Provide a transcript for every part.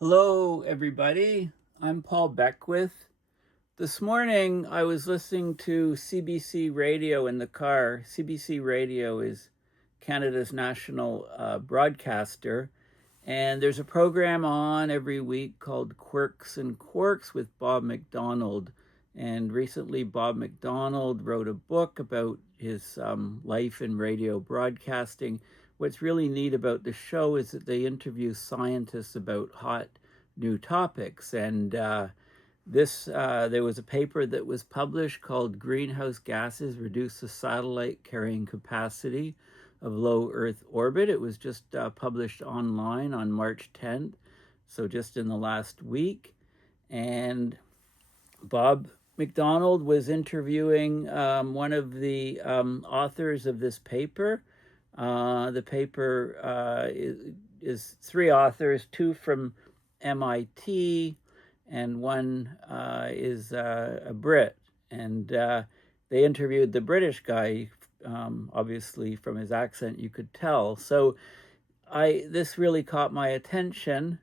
Hello, everybody. I'm Paul Beckwith. This morning I was listening to CBC Radio in the car. CBC Radio is Canada's national broadcaster, and there's a program on every week called Quirks and Quarks with Bob McDonald. And recently, Bob McDonald wrote a book about his life in radio broadcasting. What's really neat about the show is that they interview scientists about hot new topics. And there was a paper that was published called Greenhouse Gases Reduce the Satellite Carrying Capacity of Low Earth Orbit. It was just published online on March 10th, so just in the last week. And Bob McDonald was interviewing one of the authors of this paper. The paper is three authors, two from MIT, and one is a Brit. And they interviewed the British guy. Obviously, from his accent, you could tell. So this really caught my attention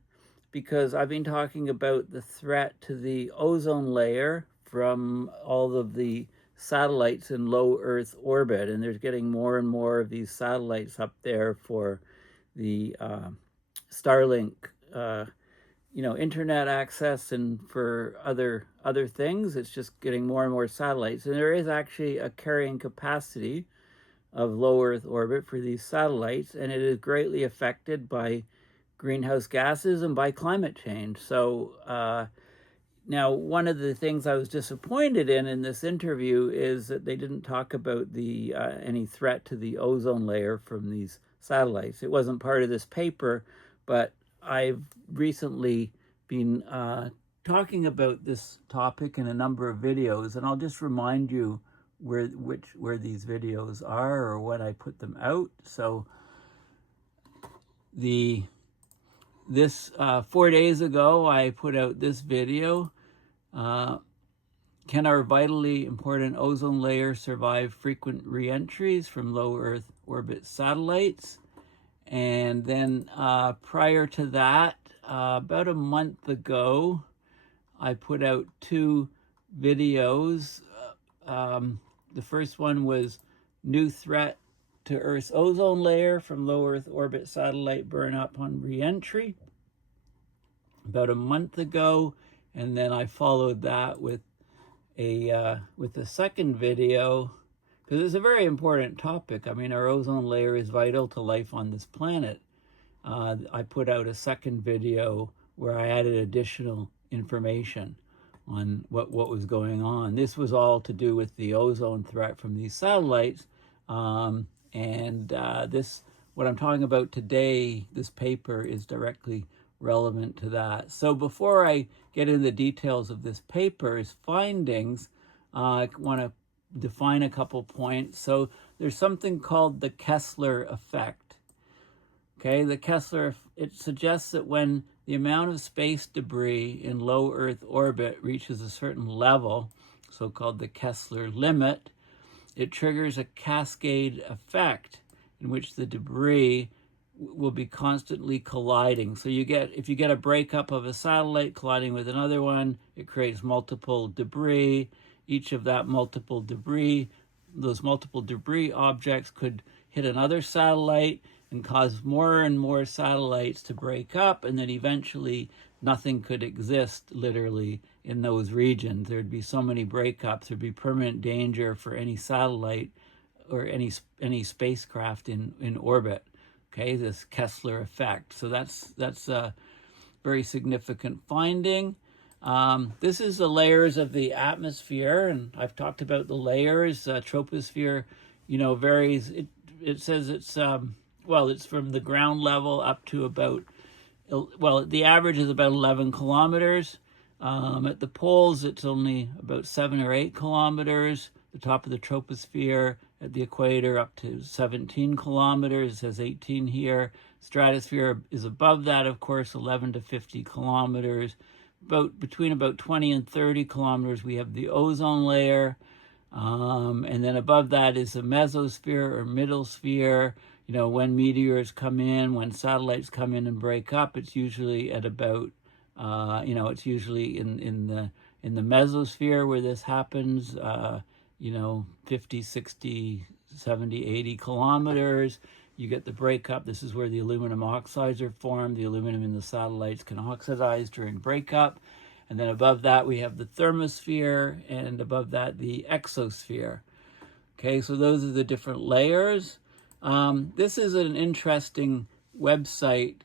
because I've been talking about the threat to the ozone layer from all of the satellites in low Earth orbit, and there's getting more and more of these satellites up there for the Starlink, internet access, and for other things. It's just getting more and more satellites, and there is actually a carrying capacity of low Earth orbit for these satellites, and it is greatly affected by greenhouse gases and by climate change. So now, one of the things I was disappointed in this interview is that they didn't talk about the any threat to the ozone layer from these satellites. It wasn't part of this paper, but I've recently been talking about this topic in a number of videos, and I'll just remind you where these videos are or when I put them out. So this 4 days ago, I put out this video. Can our vitally important ozone layer survive frequent re-entries from low Earth orbit satellites? And then prior to that, about a month ago, I put out two videos. The first one was New Threat to Earth's Ozone Layer from Low Earth Orbit Satellite Burn Up on Re-Entry, about a month ago. And then I followed that with a second video, because it's a very important topic. I mean, our ozone layer is vital to life on this planet. I put out a second video where I added additional information on what was going on. This was all to do with the ozone threat from these satellites. What I'm talking about today, this paper, is directly relevant to that. So before I get into the details of this paper's findings, I want to define a couple points. So there's something called the Kessler effect. Okay, the Kessler, it suggests that when the amount of space debris in low Earth orbit reaches a certain level, so-called the Kessler limit, it triggers a cascade effect in which the debris will be constantly colliding. So if you get a breakup of a satellite colliding with another one, it creates multiple debris. Each of those multiple debris objects could hit another satellite and cause more and more satellites to break up, and then eventually nothing could exist literally in those regions. There'd be so many breakups, there'd be permanent danger for any satellite or any spacecraft in orbit. Okay, this Kessler effect. So that's a very significant finding. This is the layers of the atmosphere, and I've talked about the layers. Troposphere, varies. It says it's from the ground level up to about, the average is about 11 kilometers. At the poles, it's only about 7 or 8 kilometers. The top of the troposphere at the equator up to 17 kilometers. It says 18 here. Stratosphere is above that, of course, 11 to 50 kilometers. Between about 20 and 30 kilometers, we have the ozone layer. And then above that is the mesosphere or middle sphere. When meteors come in, when satellites come in and break up, it's usually at about It's usually in the mesosphere where this happens, 50, 60, 70, 80 kilometers. You get the breakup. This is where the aluminum oxides are formed. The aluminum in the satellites can oxidize during breakup. And then above that, we have the thermosphere, and above that, the exosphere. Okay, so those are the different layers. This is an interesting website,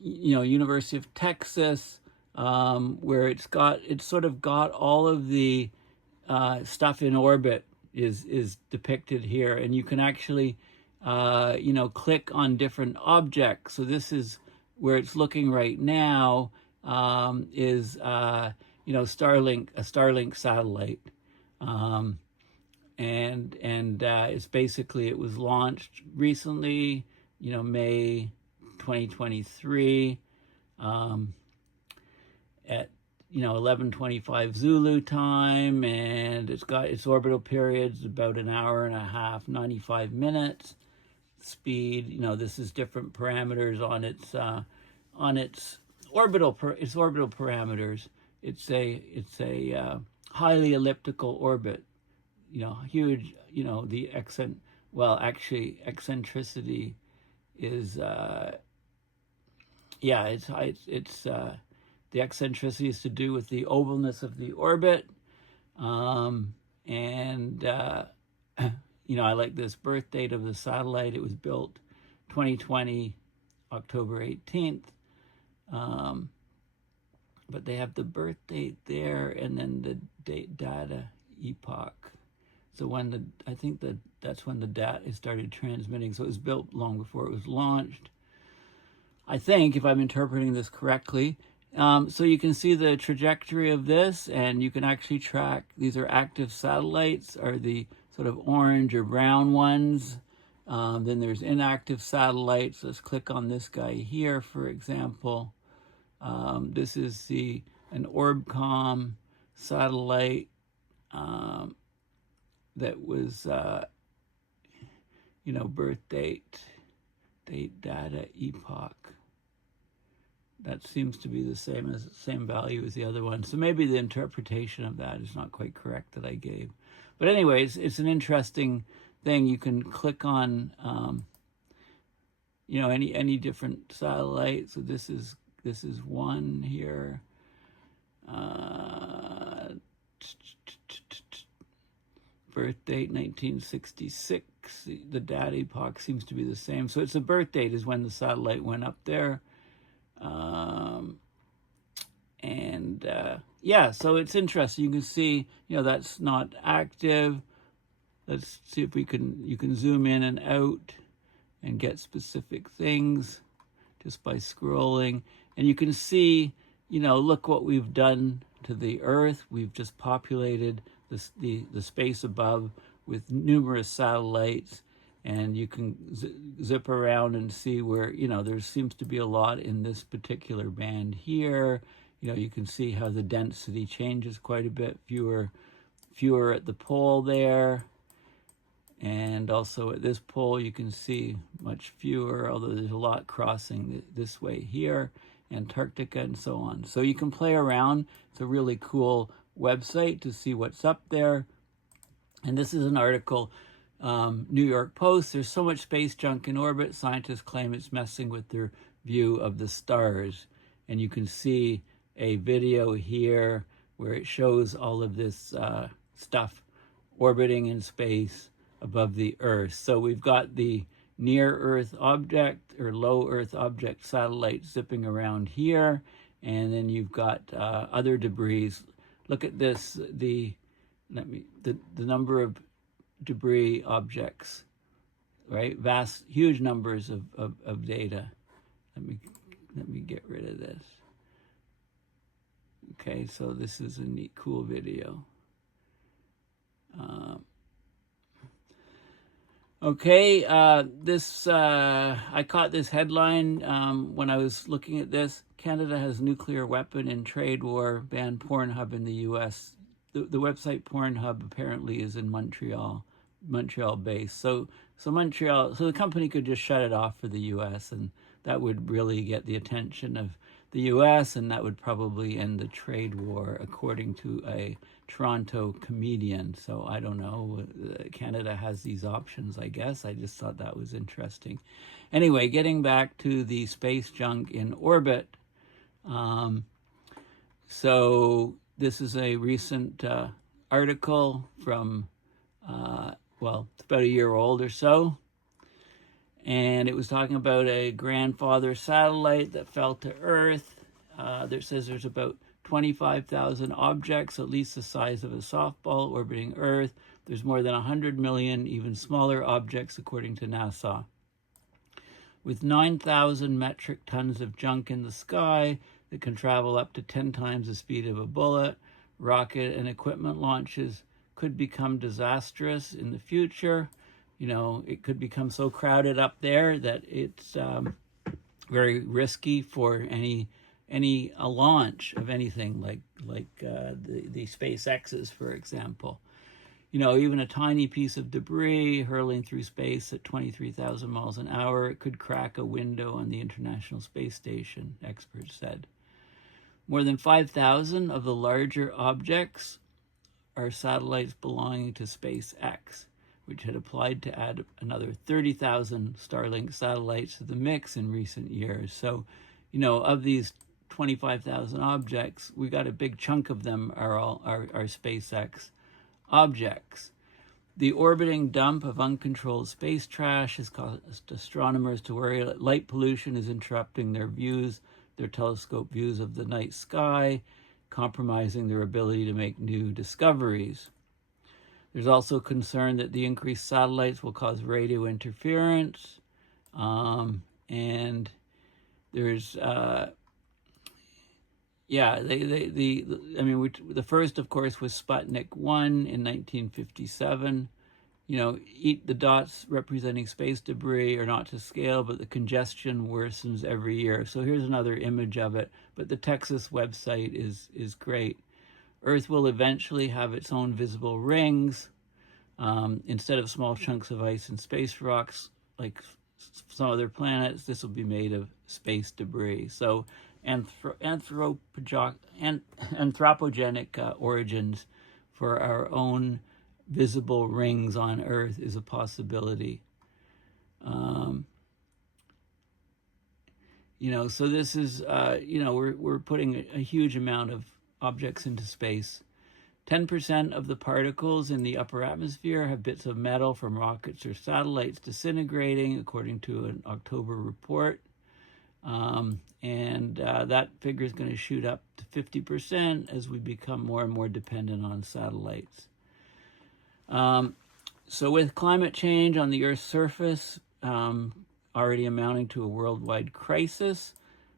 University of Texas, where it's sort of got all of the stuff in orbit is depicted here, and you can actually click on different objects. So this is where it's looking right now, is Starlink, a Starlink satellite, and it's basically, it was launched recently, May 2023, at 11:25 Zulu time, and it's got its orbital periods about an hour and a half, 95 minutes. Speed, this is different parameters on its orbital parameters. It's a highly elliptical orbit. Huge. The eccentricity is the eccentricity is to do with the ovalness of the orbit, I like this birth date of the satellite. It was built 2020, October 18th. But they have the birth date there, and then the data epoch. So that's when the data started transmitting. So it was built long before it was launched, I think, if I'm interpreting this correctly. So you can see the trajectory of this, and you can actually track, these are active satellites, are the sort of orange or brown ones. Then there's inactive satellites. Let's click on this guy here, for example. This is an Orbcomm satellite that was, birth date, data, epoch. That seems to be the same value as the other one. So maybe the interpretation of that is not quite correct that I gave. But anyways, it's an interesting thing. You can click on, any different satellite. So this is one here. Birth date 1966. The data epoch seems to be the same. So it's the birth date is when the satellite went up there. So it's interesting. You can see, that's not active. Let's see if you can zoom in and out and get specific things just by scrolling. And you can see, look what we've done to the Earth. We've just populated the space above with numerous satellites, and you can zip around and see where, there seems to be a lot in this particular band here. You can see how the density changes quite a bit, fewer at the pole there. And also at this pole, you can see much fewer, although there's a lot crossing this way here, Antarctica and so on. So you can play around. It's a really cool website to see what's up there. And this is an article, New York Post. There's so much space junk in orbit, scientists claim it's messing with their view of the stars. And you can see a video here where it shows all of this stuff orbiting in space above the Earth. So we've got the near Earth object or low Earth object satellite zipping around here, and then you've got other debris. Look at this, the number of debris objects, right? Vast, huge numbers of data. Let me get rid of this. Okay, so this is a neat, cool video. I caught this headline when I was looking at this. Canada has nuclear weapon in trade war, ban Pornhub in the U.S. The website Pornhub apparently is in Montreal based. So So Montreal, so the company could just shut it off for the U.S. and that would really get the attention of the U.S. and that would probably end the trade war, according to a Toronto comedian. So I don't know. Canada has these options, I guess. I just thought that was interesting. Anyway, getting back to the space junk in orbit. So this is a recent article from, well, it's about a year old or so. And it was talking about a grandfather satellite that fell to Earth. That says there's about 25,000 objects, at least the size of a softball, orbiting Earth. There's more than 100 million even smaller objects, according to NASA. With 9,000 metric tons of junk in the sky that can travel up to 10 times the speed of a bullet, rocket and equipment launches could become disastrous in the future. You know, it could become so crowded up there that it's very risky for any launch of anything like the SpaceX's, for example. You know, even a tiny piece of debris hurling through space at 23,000 miles an hour, it could crack a window on the International Space Station, experts said. More than 5,000 of the larger objects are satellites belonging to SpaceX, which had applied to add another 30,000 Starlink satellites to the mix in recent years. So, you know, of these 25,000 objects, we got a big chunk of them are SpaceX objects. The orbiting dump of uncontrolled space trash has caused astronomers to worry that light pollution is interrupting their telescope views of the night sky, compromising their ability to make new discoveries. There's also concern that the increased satellites will cause radio interference, and there's the first, of course, was Sputnik 1 in 1957. You know, the dots representing space debris are not to scale, but the congestion worsens every year. So here's another image of it, but the Texas website is great. Earth will eventually have its own visible rings. Instead of small chunks of ice and space rocks, like some other planets, this will be made of space debris. So anthropogenic origins for our own visible rings on Earth is a possibility. You know, so this is, we're putting a huge amount of objects into space. 10% of the particles in the upper atmosphere have bits of metal from rockets or satellites disintegrating, according to an October report. That figure is going to shoot up to 50% as we become more and more dependent on satellites. So with climate change on the Earth's surface already amounting to a worldwide crisis,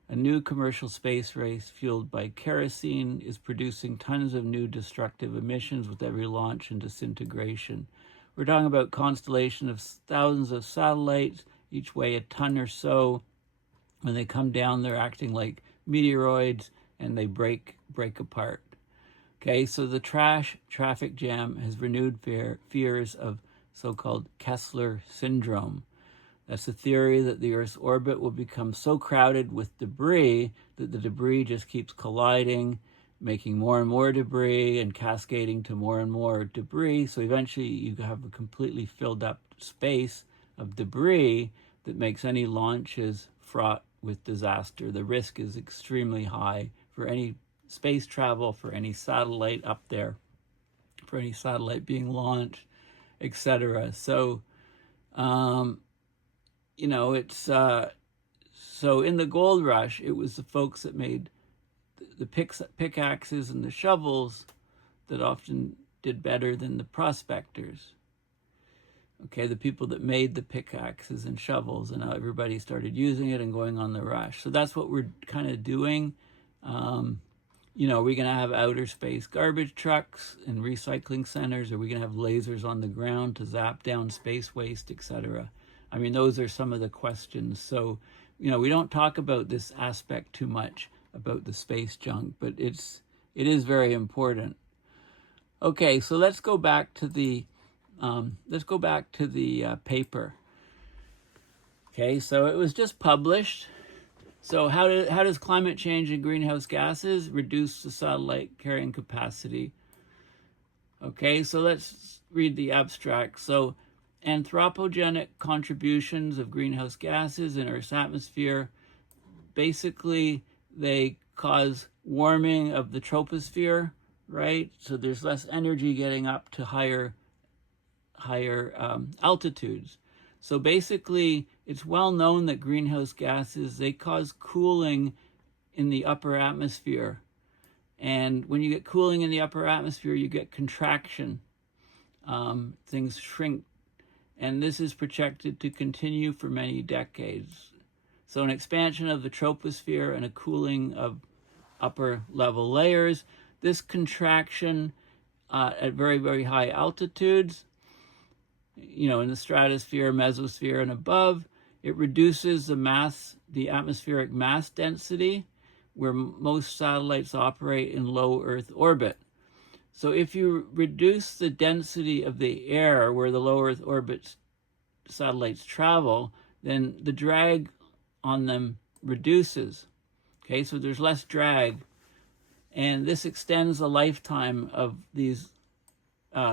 a new commercial space race fueled by kerosene is producing tons of new destructive emissions with every launch and disintegration. We're talking about a constellation of thousands of satellites, each weigh a ton or so. When they come down, they're acting like meteoroids and they break apart. Okay, so the traffic jam has renewed fears of so-called Kessler Syndrome. That's the theory that the Earth's orbit will become so crowded with debris that the debris just keeps colliding, making more and more debris and cascading to more and more debris. So eventually you have a completely filled up space of debris that makes any launches fraught with disaster. The risk is extremely high for any space travel, for any satellite up there, for any satellite being launched, etc. So, it's so in the gold rush, it was the folks that made the pickaxes and the shovels that often did better than the prospectors. Okay, the people that made the pickaxes and shovels, and now everybody started using it and going on the rush. So that's what we're kind of doing. Are we going to have outer space garbage trucks and recycling centers? Are we going to have lasers on the ground to zap down space waste, etc.? I mean, those are some of the questions. So, we don't talk about this aspect too much about the space junk, but it is very important. Okay, so let's go back to the let's go back to the paper. Okay, so it was just published. So how does climate change and greenhouse gases reduce the satellite carrying capacity? Okay, so let's read the abstract. So anthropogenic contributions of greenhouse gases in Earth's atmosphere, basically they cause warming of the troposphere, right? So there's less energy getting up to higher altitudes. So basically, it's well known that greenhouse gases, they cause cooling in the upper atmosphere. And when you get cooling in the upper atmosphere, you get contraction. Things shrink. And this is projected to continue for many decades. So an expansion of the troposphere and a cooling of upper level layers. This contraction at very, very high altitudes, in the stratosphere, mesosphere, and above, it reduces the atmospheric mass density, where most satellites operate in low Earth orbit. So if you reduce the density of the air where the low Earth orbit satellites travel, then the drag on them reduces. Okay, so there's less drag, and this extends the lifetime of these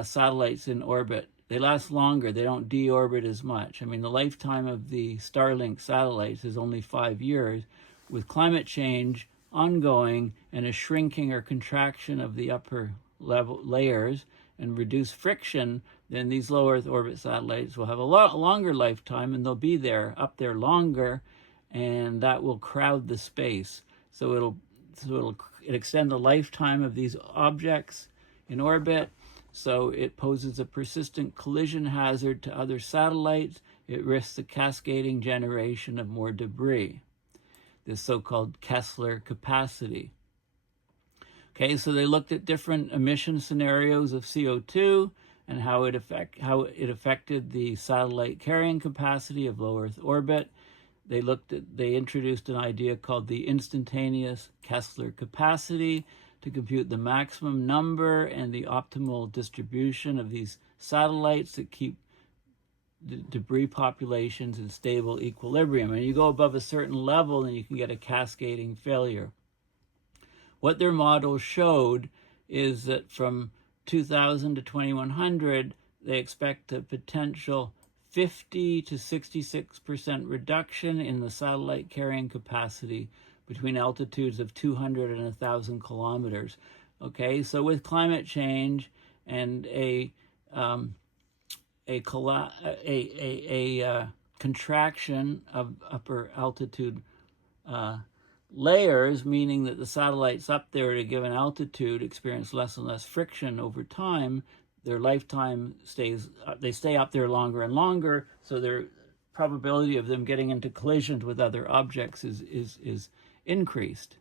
satellites in orbit. They last longer. They don't deorbit as much. I mean, the lifetime of the Starlink satellites is only 5 years. With climate change ongoing and a shrinking or contraction of the upper level layers and reduced friction, then these low Earth orbit satellites will have a lot longer lifetime, and they'll be up there longer, and that will crowd the space. So it'll extend the lifetime of these objects in orbit. So it poses a persistent collision hazard to other satellites. It risks the cascading generation of more debris, this so-called Kessler capacity. Okay, so they looked at different emission scenarios of CO2 and how it affected the satellite carrying capacity of low Earth orbit. They introduced an idea called the instantaneous Kessler capacity to compute the maximum number and the optimal distribution of these satellites that keep the debris populations in stable equilibrium. And you go above a certain level and you can get a cascading failure. What their model showed is that from 2000 to 2100, they expect a potential 50 to 66% reduction in the satellite carrying capacity between altitudes of 200 and 1,000 kilometers. Okay, so with climate change and a contraction of upper altitude layers, meaning that the satellites up there at a given altitude experience less and less friction over time, their lifetime they stay up there longer and longer, so their probability of them getting into collisions with other objects is increased.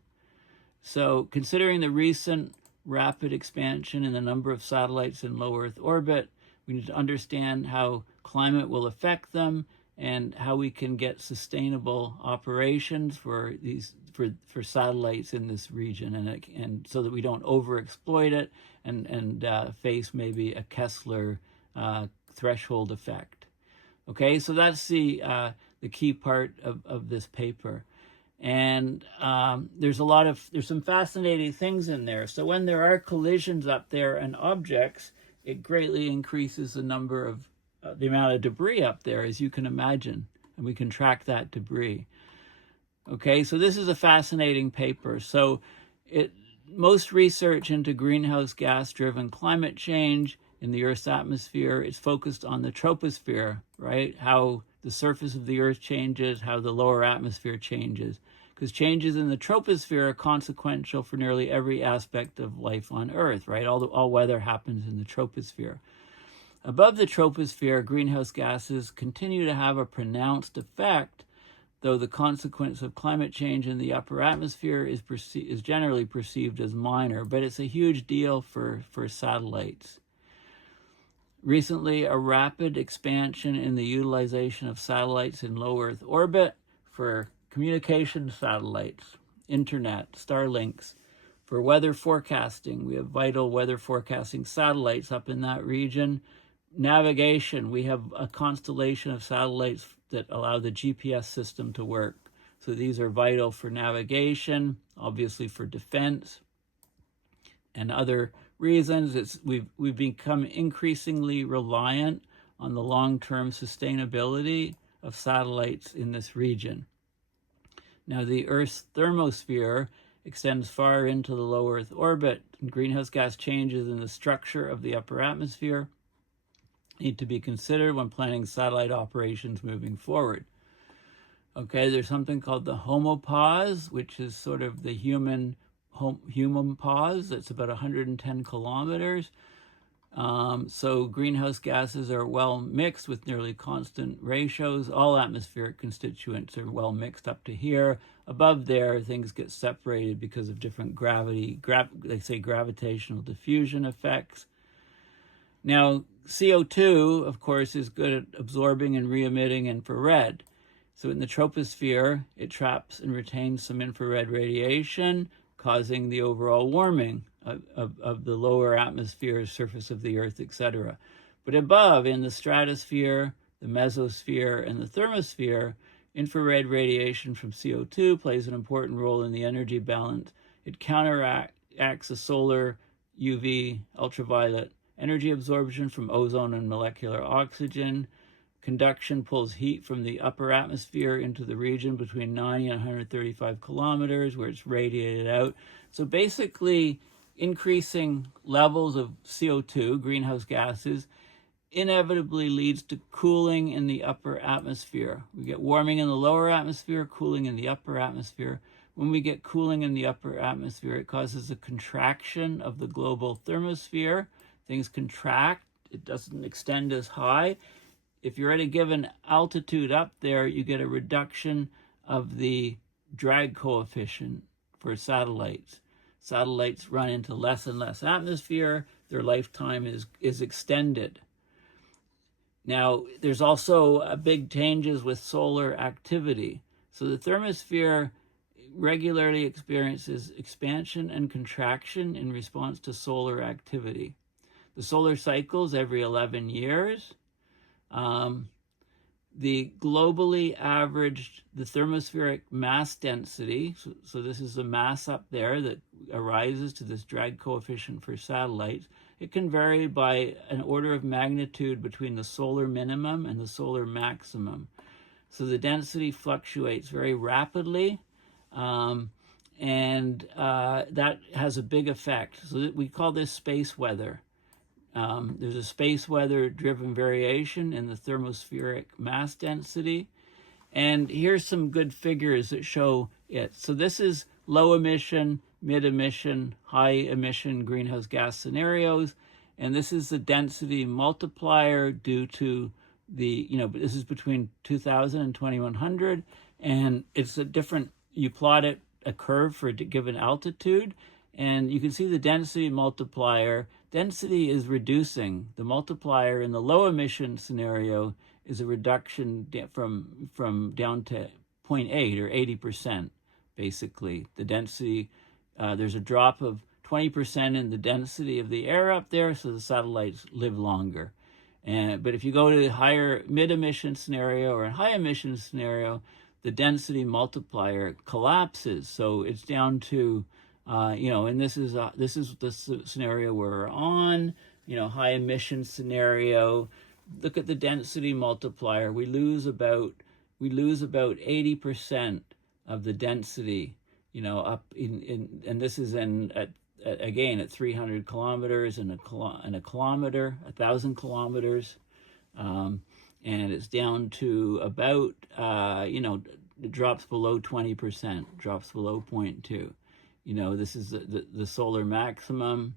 So considering the recent rapid expansion in the number of satellites in low Earth orbit, we need to understand how climate will affect them and how we can get sustainable operations for satellites in this region, and so that we don't overexploit it and face maybe a Kessler threshold effect. Okay, so that's the key part of this paper. And there's some fascinating things in there. So when there are collisions up there and objects, it greatly increases the number of the amount of debris up there, as you can imagine, and we can track that debris. Okay, so this is a fascinating paper. So most research into greenhouse gas-driven climate change in the Earth's atmosphere is focused on the troposphere, right? How the surface of the Earth changes, how the lower atmosphere changes. Because changes in the troposphere are consequential for nearly every aspect of life on Earth, right? All weather happens in the troposphere. Above the troposphere, greenhouse gases continue to have a pronounced effect, though the consequence of climate change in the upper atmosphere is generally perceived as minor, but it's a huge deal for satellites. Recently, a rapid expansion in the utilization of satellites in low Earth orbit for communication satellites, internet, Starlinks, for weather forecasting. We have vital weather forecasting satellites up in that region. Navigation, we have a constellation of satellites that allow the GPS system to work. So these are vital for navigation, obviously for defense and other reasons. We've become increasingly reliant on the long-term sustainability of satellites in this region. Now, the Earth's thermosphere extends far into the low Earth orbit, and greenhouse gas changes in the structure of the upper atmosphere need to be considered when planning satellite operations moving forward. Okay, there's something called the homopause, which is sort of the human pause. It's about 110 kilometers. So greenhouse gases are well mixed with nearly constant ratios. All atmospheric constituents are well mixed up to here. Above there, things get separated because of different they say gravitational diffusion effects. Now, CO2, of course, is good at absorbing and re-emitting infrared. So in the troposphere, it traps and retains some infrared radiation, causing the overall warming of the lower atmosphere, surface of the Earth, etc. But above, in the stratosphere, the mesosphere, and the thermosphere, infrared radiation from CO2 plays an important role in the energy balance. It counteracts the solar, UV, ultraviolet energy absorption from ozone and molecular oxygen. Conduction pulls heat from the upper atmosphere into the region between 90 and 135 kilometers where it's radiated out. So basically, increasing levels of CO2, greenhouse gases, inevitably leads to cooling in the upper atmosphere. We get warming in the lower atmosphere, cooling in the upper atmosphere. When we get cooling in the upper atmosphere, it causes a contraction of the global thermosphere. Things contract. It doesn't extend as high. If you're at a given altitude up there, you get a reduction of the drag coefficient for satellites. Satellites run into less and less atmosphere. Their lifetime is extended. Now, there's also big changes with solar activity. So the thermosphere regularly experiences expansion and contraction in response to solar activity. The solar cycles every 11 years. The globally averaged, the thermospheric mass density, so this is the mass up there that arises to this drag coefficient for satellites. It can vary by an order of magnitude between the solar minimum and the solar maximum. So the density fluctuates very rapidly, and that has a big effect. So we call this space weather. There's a space weather-driven variation in the thermospheric mass density. And here's some good figures that show it. So this is low emission, mid emission, high emission greenhouse gas scenarios. And this is the density multiplier due to but this is between 2000 and 2100. And it's a different, you plot it, a curve for a given altitude. And you can see the density multiplier. Density is reducing. The multiplier in the low emission scenario is a reduction from down to 0.8 or 80%, basically. The density, there's a drop of 20% in the density of the air up there, so the satellites live longer. But if you go to a higher mid-emission scenario or a high-emission scenario, the density multiplier collapses. So it's down to and this is the scenario we're on, high emission scenario. Look at the density multiplier. We lose about 80% of the density, up and this is again at 300 kilometers and a kilometer, 1,000 kilometers, and it's down to about it drops below 20%, drops below 0.2. This is the solar maximum,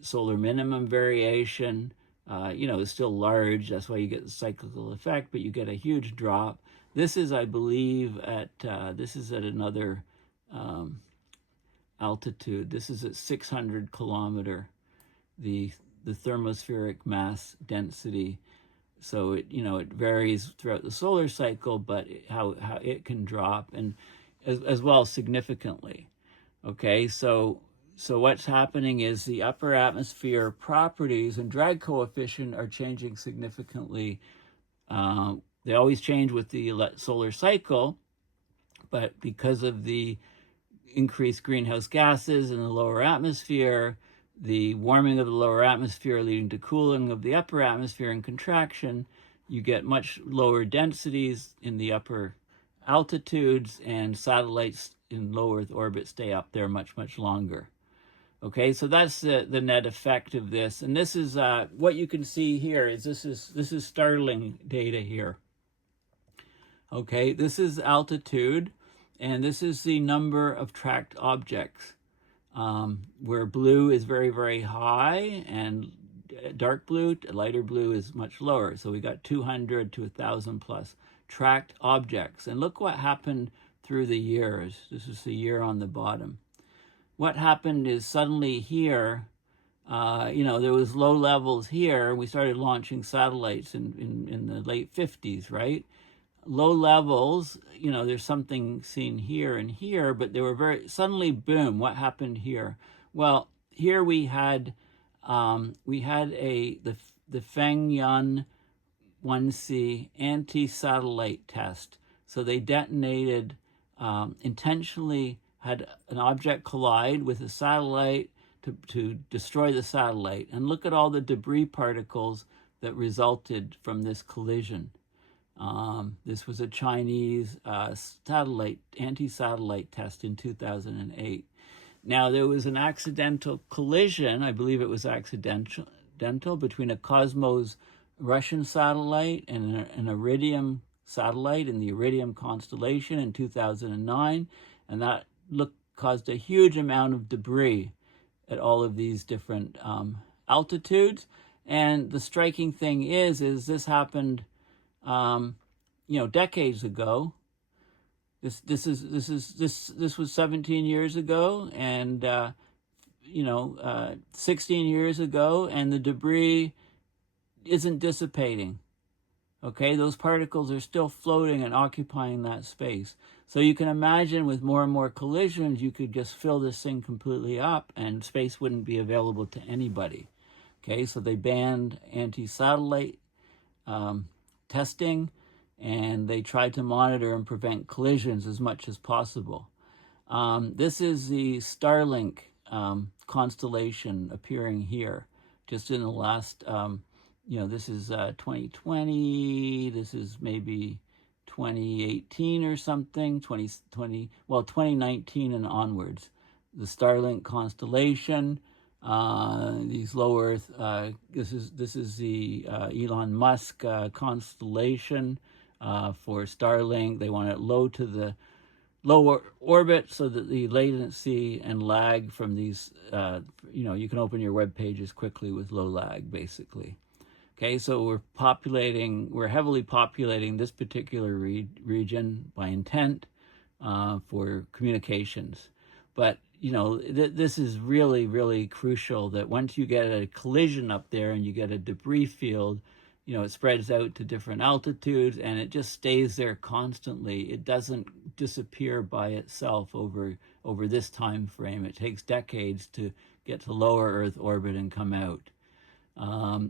solar minimum variation, is still large. That's why you get the cyclical effect, but you get a huge drop. This is, I believe, at another altitude. This is at 600 kilometer, the thermospheric mass density. So it varies throughout the solar cycle, but how it can drop and as well significantly. Okay, so So what's happening is the upper atmosphere properties and drag coefficient are changing significantly. They always change with the solar cycle, but because of the increased greenhouse gases in the lower atmosphere, the warming of the lower atmosphere leading to cooling of the upper atmosphere and contraction, you get much lower densities in the upper altitudes, and satellites in low Earth orbit stay up there much, much longer. Okay, so that's the net effect of this. And this is what you can see here is this is Starlink data here. Okay, this is altitude, and this is the number of tracked objects, where blue is very, very high, and dark blue, lighter blue is much lower. So we got 200 to 1,000 plus tracked objects. And look what happened through the years. This is the year on the bottom. What happened is suddenly here, there was low levels here. We started launching satellites in the late 50s, right? Low levels, there's something seen here and here, but they were very, suddenly, boom, what happened here? Well, here we had the Fengyun 1C anti-satellite test. So they detonated, intentionally had an object collide with a satellite to destroy the satellite. And look at all the debris particles that resulted from this collision. This was a Chinese anti-satellite test in 2008. Now, there was an accidental collision, I believe it was accidental, between a Cosmos Russian satellite and an Iridium satellite in the Iridium constellation in 2009, and that caused a huge amount of debris at all of these different altitudes. And the striking thing is this happened, decades ago. This was 17 years ago, and 16 years ago, and the debris isn't dissipating. Okay, those particles are still floating and occupying that space. So you can imagine with more and more collisions, you could just fill this thing completely up and space wouldn't be available to anybody. Okay, so they banned anti-satellite testing, and they tried to monitor and prevent collisions as much as possible. This is the Starlink constellation appearing here, just in the last, this is 2020, this is maybe 2018 or something, 2019 and onwards. The Starlink constellation, these low Earth, this is the Elon Musk constellation for Starlink. They want it low to the lower orbit so that the latency and lag from these, you can open your web pages quickly with low lag, basically. Okay, so we're heavily populating this particular region by intent for communications. But, this is really, really crucial that once you get a collision up there and you get a debris field, it spreads out to different altitudes and it just stays there constantly. It doesn't disappear by itself over this time frame. It takes decades to get to lower Earth orbit and come out.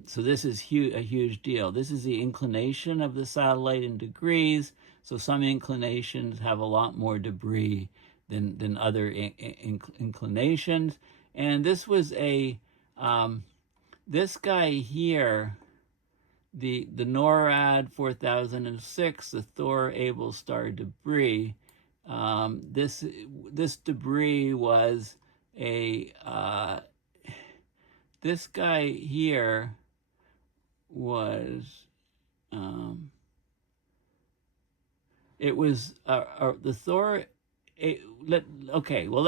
So this is a huge deal. This is the inclination of the satellite in degrees. So some inclinations have a lot more debris than other inclinations. And this was this guy here, the NORAD 4006, the Thor Able Star debris. This debris was this guy here was, it was the Thor. Let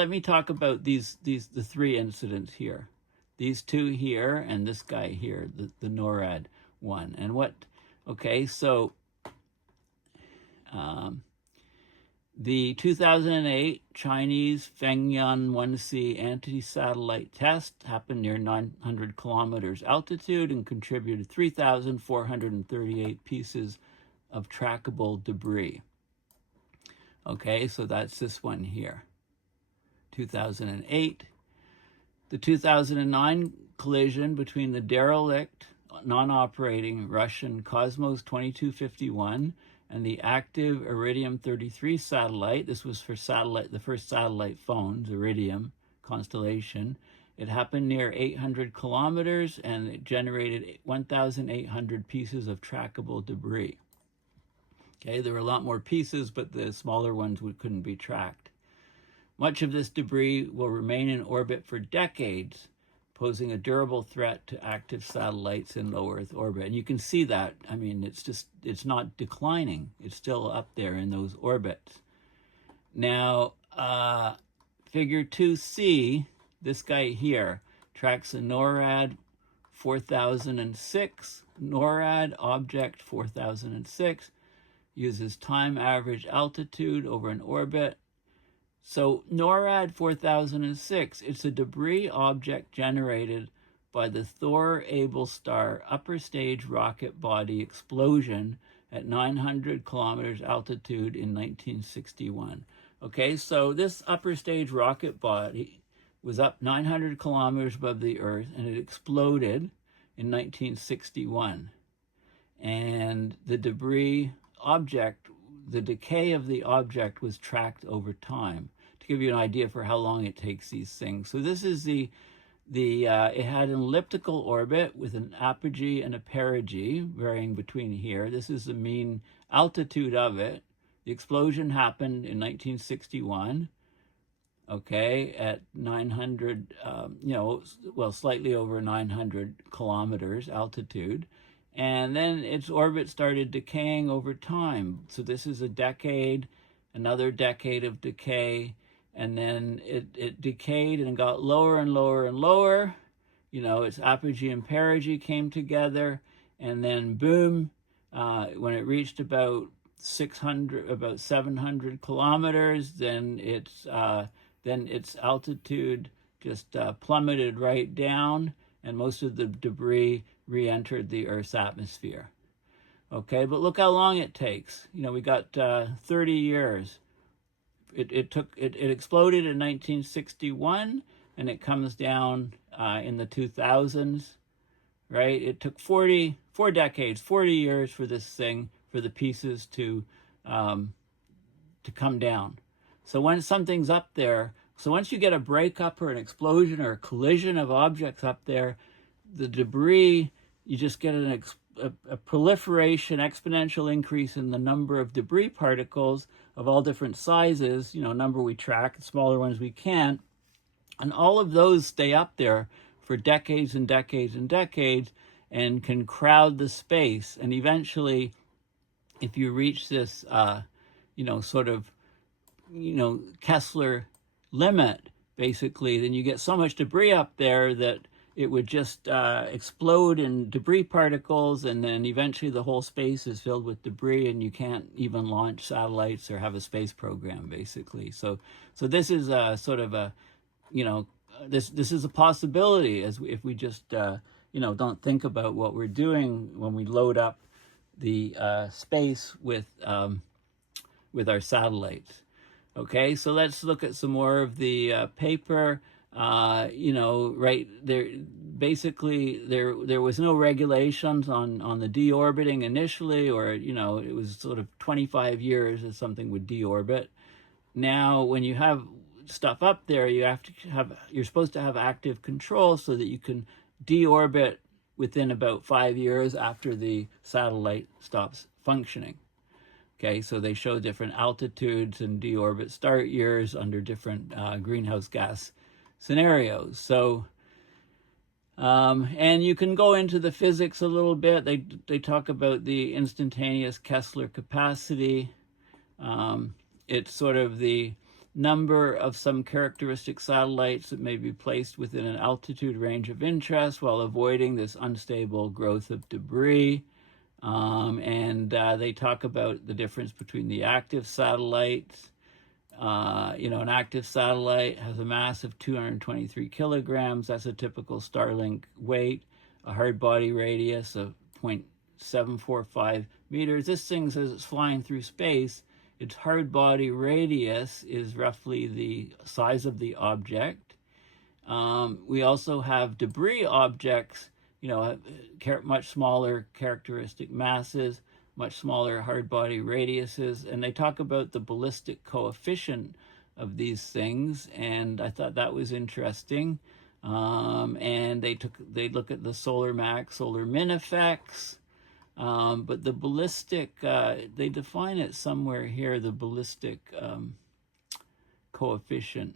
me talk about the three incidents here. These two here and this guy here, the NORAD one. And so the 2008 Chinese Fengyun 1C anti-satellite test happened near 900 kilometers altitude and contributed 3,438 pieces of trackable debris. Okay, so that's this one here, 2008. The 2009 collision between the derelict, non-operating Russian Cosmos 2251 and the active Iridium-33 satellite. This was for the first satellite phones, Iridium constellation. It happened near 800 kilometers and it generated 1,800 pieces of trackable debris. Okay, there were a lot more pieces, but the smaller ones couldn't be tracked. Much of this debris will remain in orbit for decades, posing a durable threat to active satellites in low Earth orbit. And you can see that. I mean, it's not declining. It's still up there in those orbits. Now, figure 2C, this guy here, tracks a NORAD 4006, NORAD object 4006, uses time average altitude over an orbit. So NORAD 4006, it's a debris object generated by the Thor Able Star upper stage rocket body explosion at 900 kilometers altitude in 1961. Okay, so this upper stage rocket body was up 900 kilometers above the Earth and it exploded in 1961. And the debris object, the decay of the object was tracked over time to give you an idea for how long it takes these things. So this is it had an elliptical orbit with an apogee and a perigee varying between here. This is the mean altitude of it. The explosion happened in 1961, okay, at 900, slightly over 900 kilometers altitude. And then its orbit started decaying over time. So this is a decade, another decade of decay, and then it decayed and got lower and lower and lower. You know, its apogee and perigee came together, and then boom, when it reached about 700 kilometers, then its altitude just plummeted right down, and most of the debris re-entered the Earth's atmosphere. Okay, but look how long it takes. You know, we got 30 years. It exploded in 1961, and it comes down in the 2000s, right? It took 4 decades, 40 years for this thing, for the pieces to come down. So when something's up there, so once you get a breakup or an explosion or a collision of objects up there, the debris, you just get a proliferation, exponential increase in the number of debris particles of all different sizes, number we track, smaller ones we can't. And all of those stay up there for decades and decades and decades and can crowd the space. And eventually, if you reach this, Kessler limit, basically, then you get so much debris up there that it would just explode in debris particles, and then eventually the whole space is filled with debris, and you can't even launch satellites or have a space program, basically. So this is a sort of a, this is a possibility if we just don't think about what we're doing when we load up the space with our satellites. Okay, so let's look at some more of the paper. Right there, basically there was no regulations on the deorbiting initially, or it was sort of 25 years as something would deorbit. Now, when you have stuff up there, you're supposed to have active control so that you can deorbit within about 5 years after the satellite stops functioning. Okay, so they show different altitudes and deorbit start years under different greenhouse gas scenarios. So, and you can go into the physics a little bit. They talk about the instantaneous Kessler capacity. It's sort of the number of some characteristic satellites that may be placed within an altitude range of interest while avoiding this unstable growth of debris. And they talk about the difference between the active satellites. An active satellite has a mass of 223 kilograms. That's a typical Starlink weight. A hard body radius of 0.745 meters. This thing says it's flying through space. Its hard body radius is roughly the size of the object. We also have debris objects, much smaller characteristic masses, much smaller hard body radiuses, and they talk about the ballistic coefficient of these things, and I thought that was interesting. And they look at the solar max, solar min effects, but the ballistic, they define it somewhere here, the ballistic coefficient.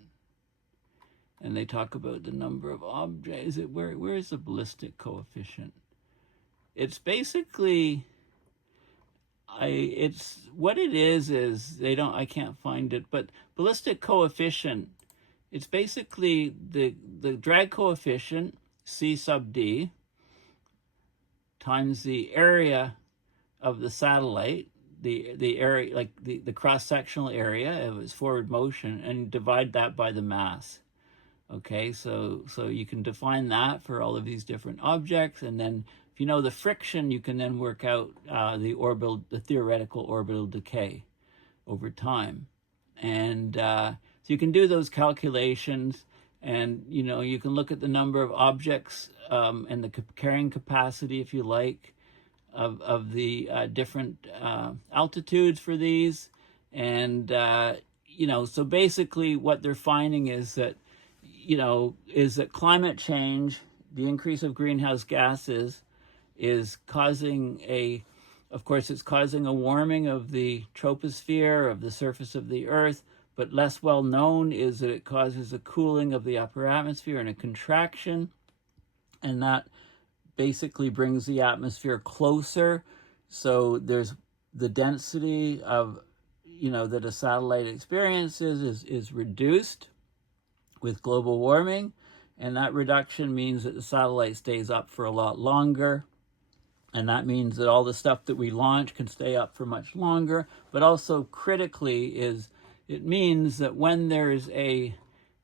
And they talk about the number of objects. Where is the ballistic coefficient? It's basically, it's what it is I can't find it, but ballistic coefficient, it's basically the drag coefficient, C sub D, times the area of the satellite, the area, like the cross-sectional area of its forward motion, and divide that by the mass. Okay, so you can define that for all of these different objects, and then if you know the friction, you can then work out the theoretical orbital decay over time. And so you can do those calculations, and you can look at the number of objects and the carrying capacity, if you like, of the different altitudes for these. And so basically what they're finding is that climate change, the increase of greenhouse gases, is causing it's causing a warming of the troposphere, of the surface of the Earth, but less well known is that it causes a cooling of the upper atmosphere and a contraction, and that basically brings the atmosphere closer. So there's the density of, that a satellite experiences is reduced with global warming, and that reduction means that the satellite stays up for a lot longer, and that means that all the stuff that we launch can stay up for much longer. But also critically it means that when there's a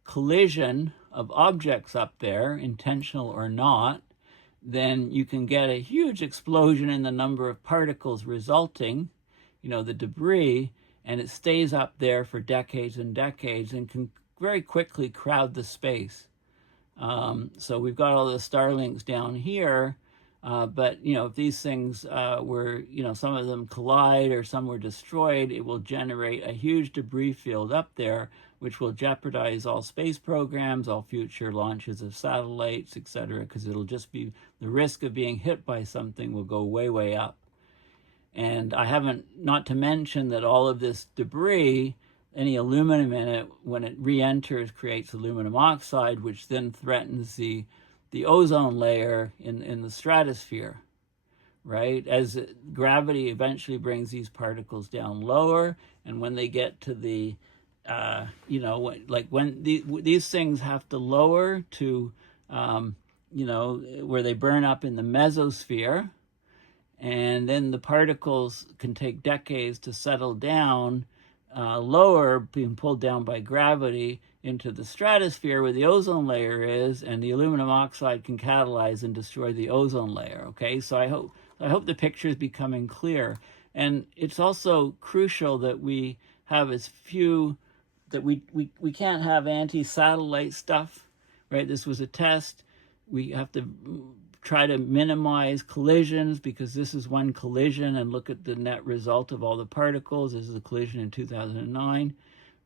collision of objects up there, intentional or not, then you can get a huge explosion in the number of particles resulting, the debris, and it stays up there for decades and decades and can very quickly crowd the space. So we've got all the Starlinks down here, but if these things were, some of them collide or some were destroyed, it will generate a huge debris field up there, which will jeopardize all space programs, all future launches of satellites, etc., because it'll just be, the risk of being hit by something will go way, way up. And I haven't, not to mention that all of this debris, any aluminum in it, when it re-enters, creates aluminum oxide, which then threatens the ozone layer in the stratosphere, right? As gravity eventually brings these particles down lower, and when they get to the, when these things have to lower to, where they burn up in the mesosphere, and then the particles can take decades to settle down lower, being pulled down by gravity into the stratosphere where the ozone layer is, and the aluminum oxide can catalyze and destroy the ozone layer. Okay, so I hope the picture is becoming clear. And it's also crucial that we have as few, that we can't have anti-satellite stuff, right? This was a test. We have to try to minimize collisions, because this is one collision, and look at the net result of all the particles. This is a collision in 2009,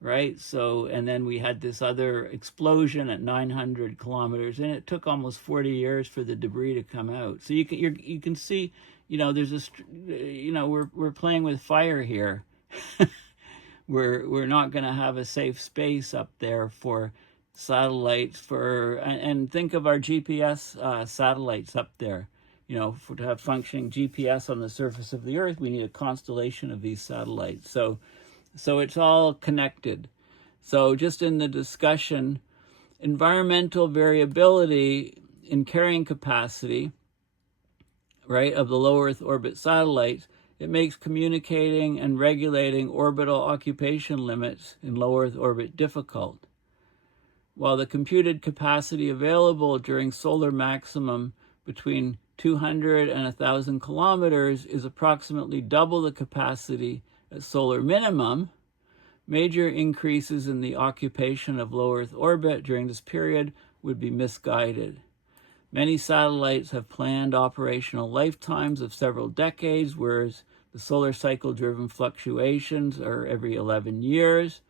right? So, and then we had this other explosion at 900 kilometers, and it took almost 40 years for the debris to come out. So you can see, there's we're playing with fire here. We're not going to have a safe space up there for satellites, and think of our GPS satellites up there. To have functioning GPS on the surface of the Earth, we need a constellation of these satellites. So it's all connected. So just in the discussion, environmental variability in carrying capacity, right, of the low Earth orbit satellites, it makes communicating and regulating orbital occupation limits in low Earth orbit difficult. While the computed capacity available during solar maximum between 200 and 1,000 kilometers is approximately double the capacity at solar minimum, major increases in the occupation of low Earth orbit during this period would be misguided. Many satellites have planned operational lifetimes of several decades, whereas the solar cycle-driven fluctuations are every 11 years.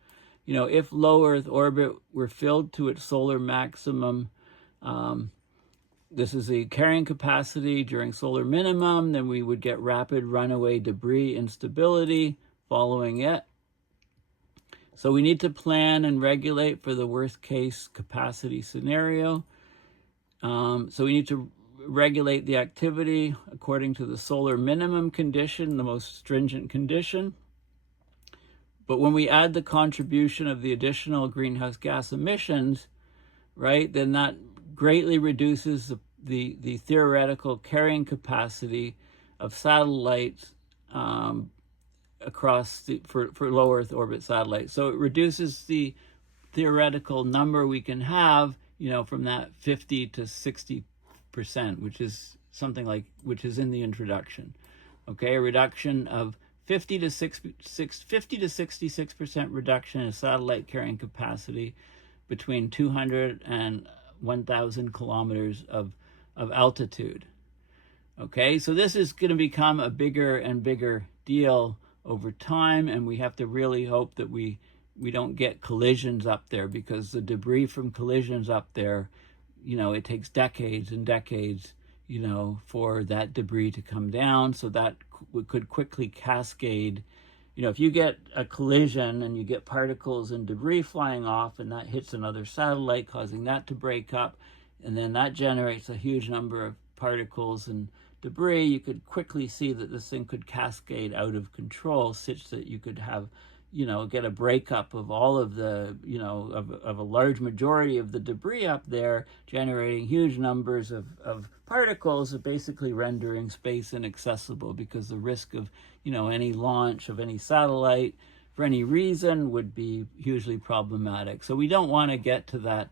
If low Earth orbit were filled to its solar maximum, this is the carrying capacity during solar minimum, then we would get rapid runaway debris instability following it. So we need to plan and regulate for the worst case capacity scenario. So we need to regulate the activity according to the solar minimum condition, the most stringent condition. But when we add the contribution of the additional greenhouse gas emissions, right, then that greatly reduces the theoretical carrying capacity of satellites across for low Earth orbit satellites. So it reduces the theoretical number we can have, from that 50 to 60%, which is which is in the introduction. Okay, a reduction of 50 to 66% reduction in satellite carrying capacity between 200 and 1,000 kilometers of altitude. Okay, so this is going to become a bigger and bigger deal over time, and we have to really hope that we don't get collisions up there, because the debris from collisions up there, it takes decades and decades, for that debris to come down. So that could quickly cascade. If you get a collision and you get particles and debris flying off, and that hits another satellite, causing that to break up, and then that generates a huge number of particles and debris, you could quickly see that this thing could cascade out of control, such that you could have, get a breakup of all of the, of a large majority of the debris up there, generating huge numbers of particles, basically rendering space inaccessible, because the risk of, any launch of any satellite for any reason would be hugely problematic. So we don't want to get to that,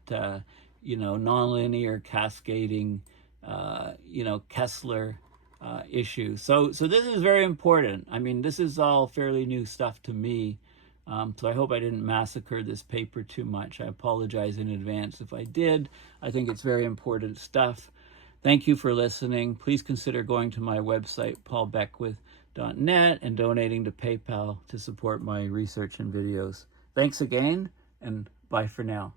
nonlinear cascading, Kessler issue. So this is very important. I mean, this is all fairly new stuff to me. So I hope I didn't massacre this paper too much. I apologize in advance if I did. I think it's very important stuff. Thank you for listening. Please consider going to my website, paulbeckwith.net, and donating to PayPal to support my research and videos. Thanks again, and bye for now.